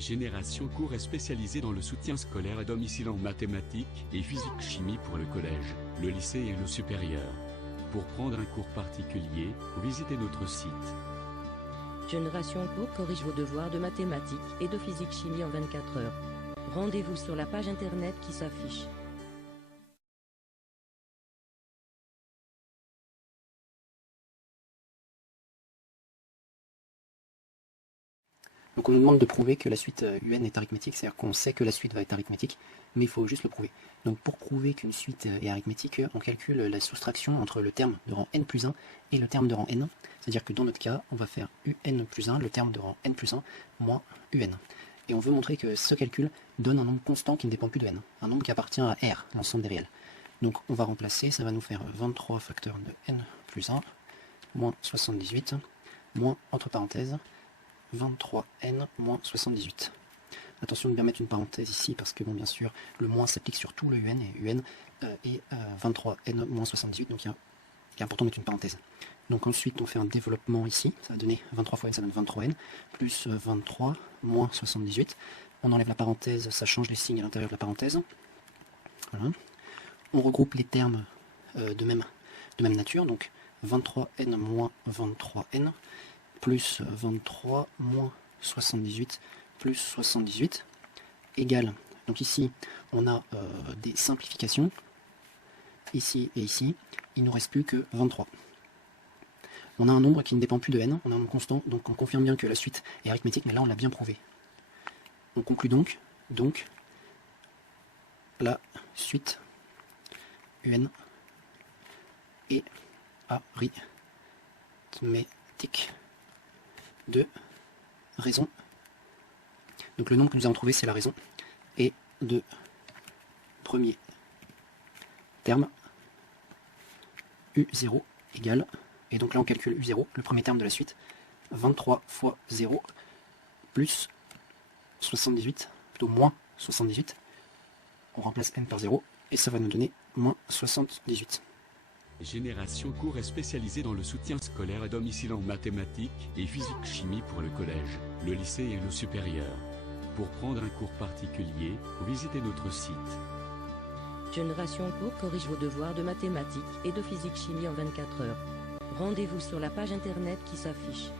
Génération Cours est spécialisée dans le soutien scolaire à domicile en mathématiques et physique-chimie pour le collège, le lycée et le supérieur. Pour prendre un cours particulier, visitez notre site. Génération Cours corrige vos devoirs de mathématiques et de physique-chimie en 24 heures. Rendez-vous sur la page internet qui s'affiche. Donc on nous demande de prouver que la suite UN est arithmétique, c'est-à-dire qu'on sait que la suite va être arithmétique, mais il faut juste le prouver. Donc pour prouver qu'une suite est arithmétique, on calcule la soustraction entre le terme de rang n plus 1 et le terme de rang n, c'est-à-dire que dans notre cas, on va faire un plus 1, le terme de rang n plus 1, moins un. Et on veut montrer que ce calcul donne un nombre constant qui ne dépend plus de n, un nombre qui appartient à R, l'ensemble des réels. Donc on va remplacer, ça va nous faire 23 facteur de n plus 1, moins 78, moins, entre parenthèses, 23n moins 78. Attention de bien mettre une parenthèse ici parce que bon, bien sûr le moins s'applique sur tout le UN et UN est 23n moins 78, donc il est important de mettre une parenthèse. Donc ensuite on fait un développement ici, ça va donner 23 fois n, ça donne 23n, plus 23 moins 78. On enlève la parenthèse, ça change les signes à l'intérieur de la parenthèse. Voilà. On regroupe les termes de même nature, donc 23n moins 23n, plus 23 moins 78 plus 78 égale, donc ici on a des simplifications, ici et ici, il ne nous reste plus que 23. On a un nombre qui ne dépend plus de n, on a un nombre constant, donc on confirme bien que la suite est arithmétique, mais là on l'a bien prouvé. On conclut donc la suite UN est arithmétique de raison. Donc le nombre que nous avons trouvé, c'est la raison. Et de premier terme, U0 égale, et donc là on calcule U0, le premier terme de la suite, 23 fois 0 plus 78, plutôt moins 78. On remplace n par 0, et ça va nous donner moins 78. Génération Cours est spécialisée dans le soutien scolaire à domicile en mathématiques et physique-chimie pour le collège, le lycée et le supérieur. Pour prendre un cours particulier, visitez notre site. Génération Cours corrige vos devoirs de mathématiques et de physique-chimie en 24 heures. Rendez-vous sur la page internet qui s'affiche.